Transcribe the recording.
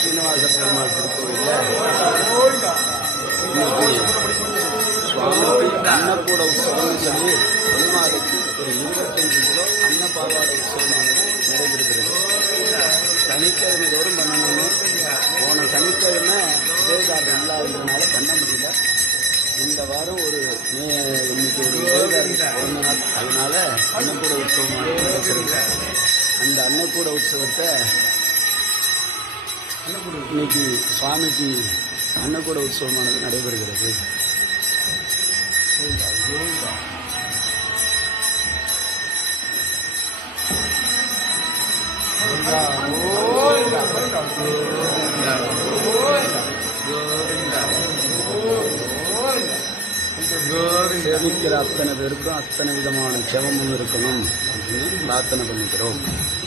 சீனிவாச பெருமாள் திருக்கோயில சுவாமிக்கு அன்னக்கூட உற்சவம்னு சொல்லி பெருமாளுக்கு ஒரு 25 கிலோ அன்னப்பாவாடை உற்சவமானது நடைபெறுகிறது. சனிக்கிழமை தோறும் பண்ணணும்னு போன சனிக்கிழமை விஜயகாரன் இல்லாததுனால பண்ண முடியல. இந்த வாரம் இன்னைக்கு ஒரு விஜயகாரன் பிறந்த நாள், அதனால அன்னக்கூட உற்சவமானது நடக்கிறது. அந்த அன்னக்கூட உற்சவத்தை இன்னைக்கு சுவாமிக்கு அன்னக்கூட உற்சவமானது நடைபெறுகிறது. சேமிக்கிற அத்தனை பேருக்கும் அத்தனை விதமான செவமும் இருக்கணும் அப்படின்னு பிரார்த்தனை பண்ணிக்கிறோம்.